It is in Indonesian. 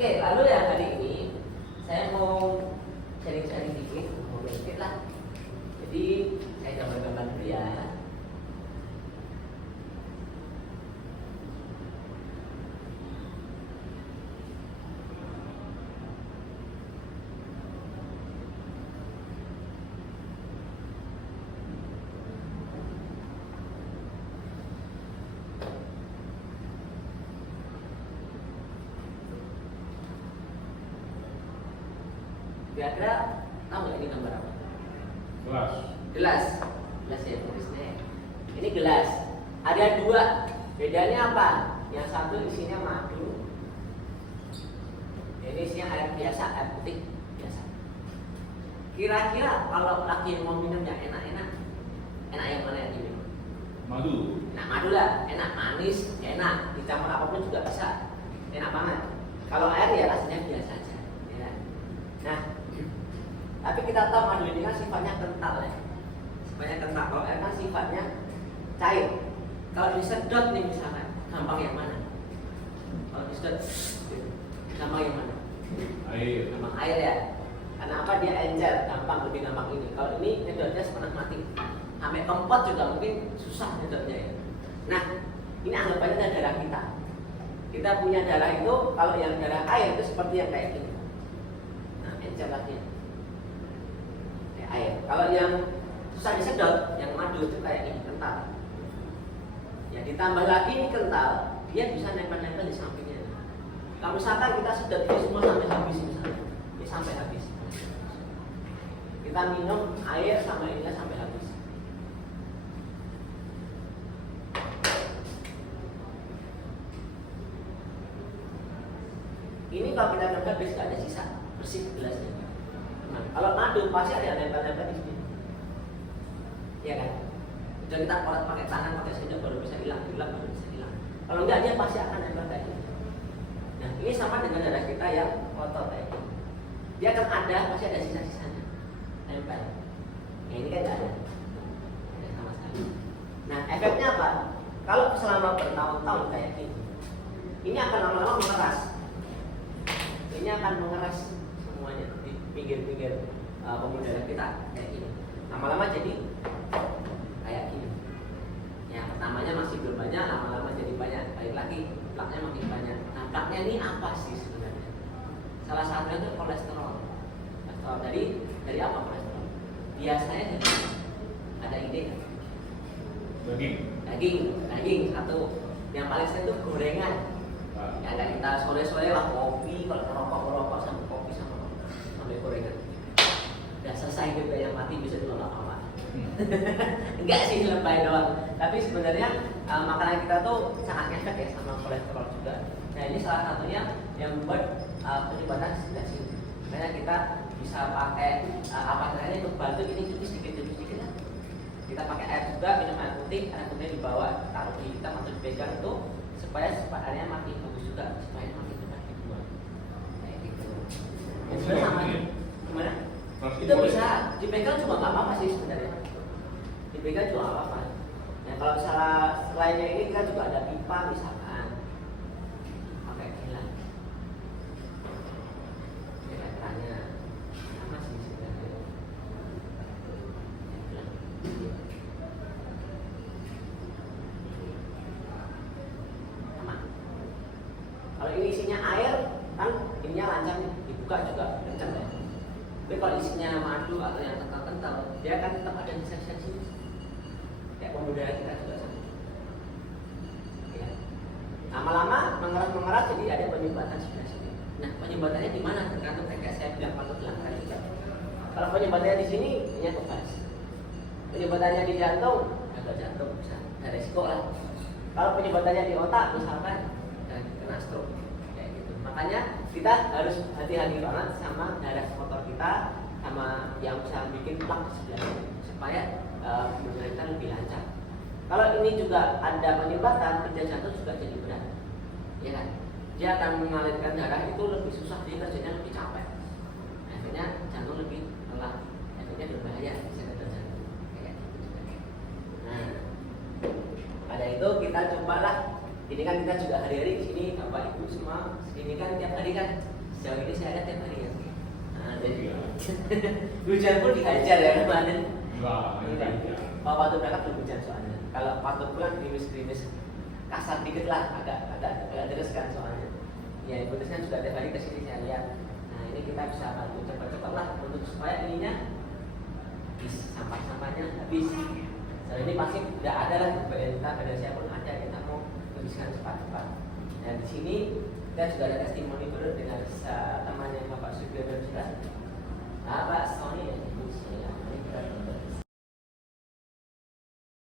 Oke, lalu yang hari ini saya mau sharing-sharing dikit, mau sedikit lah. Jadi saya gambar-gambar dulu ya. Kira-kira tahu nggak ini gambar apa? Gelas. Gelas. Gelas ya tulisnya. Ini gelas. Ada dua. Bedanya apa? Yang satu isinya madu. Ini isinya air biasa, air putih biasa. Kira-kira kalau lagi mau minum yang enak-enak, enak yang mana yang ini? Madu. Nah, madu lah, enak, manis, enak. Dicampur apapun juga bisa. Enak banget. Kalau air ya rasanya biasa aja. Ya. Nah, tapi kita tahu madu ini kan sifatnya kental ya. Sifatnya kental. Kalau air kan sifatnya cair. Kalau disedot nih misalkan, gampang yang mana? Kalau disedot, gampang yang mana? Air. Gampang air ya. Karena apa? Dia encer, gampang, lebih gampang ini. Kalau ini nyedotnya setengah mati. Sampai kempot juga mungkin susah nyedotnya ya. Nah, ini anggapannya darah kita. Kita punya darah itu, kalau yang darah air itu seperti yang kayak gini. Nah, encer lagi. Air. Kalau yang susah disedot, yang madu itu kayak ini, kental. Ya ditambah lagi ini kental, dia bisa nempel-nempel di sampingnya. Kalau misalkan kita sedot ini semua sampai habis misalnya, ini sampai habis. Kita minum air sama ininya sampai habis. Ini kalau kita minum habis nggak ada sisa, bersih gelasnya. Nah, kalau madu pasti ada yang nempel-nempel di sini, ya kan? Jadi kita kolek pakai tangan, pakai sendok baru bisa hilang baru bisa hilang. Kalau enggak dia pasti akan nempel kayak gini. Nah, ini sama dengan darah kita yang kotor kayak gini. Dia akan ada, pasti ada sisa-sisanya nempel. Nah, ini kan nggak ada sama sekali. Nah, efeknya apa? Kalau selama bertahun-tahun kayak gini, ini akan lama-lama mengeras. Ini akan mengeras semuanya di pinggir-pinggir pembuluh darah kita kayak gini. Lama-lama jadi kayak gini. Ya pertamanya masih belum banyak, lama-lama jadi banyak. Balik lagi plaknya makin banyak. Nah, plaknya ini apa sih sebenarnya? Salah satunya itu kolesterol. Kolesterol dari apa kolesterol? Biasanya dari ada ide kan? Daging satu. Yang paling sering itu gorengan. Ya ada kita sore-sore lah kopi, kalau merokok sama kopi sampai gorengan. Udah selesai juga yang mati bisa dulu lama-lama. Enggak sih lebay doang. Tapi sebenarnya makanan kita tuh sangat ngefek ya sama kolesterol juga. Nah ini salah satunya yang membuat penyumbatan sebelah sini. Makanya kita bisa pakai apa caranya untuk bantu ini sedikit lah. Kita pakai air juga, minum air putih dibawa, taruh di kita atau dipegang itu supaya airnya makin bagus juga, supaya makin cepat dibuang. Kayak gitu. Sebenarnya sama gimana? Itu bisa dipegang juga nggak apa-apa sih sebenarnya. Dipegang juga nggak apa-apa. Nah kalau selainnya ini kita juga ada pipa misalkan, pakai gelang. Kira-kiranya sama sih sebenarnya. Sama. Kalau ini isinya air, kan ininya lancar nih, dibuka juga kencang ya. Tapi kalau isinya madu atau yang kental-kental, dia akan tetap ada di sisa sini. Kayak pembuluh darah kita juga sama. Ya. Lama-lama mengeras jadi ada penyumbatan sebelah sini. Nah penyumbatannya di mana? Tergantung kayak saya bilang pada belakang juga. Kalau penyumbatannya di sini, ini kebas. Penyumbatannya di jantung, agak jantung bisa ada resiko lah. Kalau penyumbatannya di otak, misalkan kena stroke. Makanya kita harus hati-hati banget sama darah kotor kita, sama yang bisa bikin plak di sebelah ini, supaya pembuluh kita lebih lancar. Kalau ini juga ada penyumbatan, kerja jantung juga jadi berat, ya kan? Dia akan mengalirkan darah itu lebih susah, dia kerjanya lebih capek. Akhirnya jantung lebih lelah, akhirnya berbahaya bisa ke jantung. Kayak gitu juga. Nah, pada itu kita cobalah ini kan kita juga hari-hari di sini bapak ibu semua ini kan tiap hari kan sejauh ini saya ada tiap hari ya. Nah, jadi hujan pun dihajar ya kemarin. Enggak, enggak. Kalau waktu berangkat belum hujan soalnya. Kalau waktu pulang gerimis-gerimis kasar dikit lah, agak deres kan soalnya. Ya ibu kan juga tiap hari kesini saya lihat. Nah ini kita bisa bantu cepat-cepat lah untuk supaya ininya sampah-sampahnya habis. Soalnya ini pasti tidak ada lah pemerintah pada saya pun ada kita mau habiskan cepat-cepat. Dan di sini kita juga ada testimoni baru dengan temannya Bapak Sugiono juga. Pak Sony ya, ini kita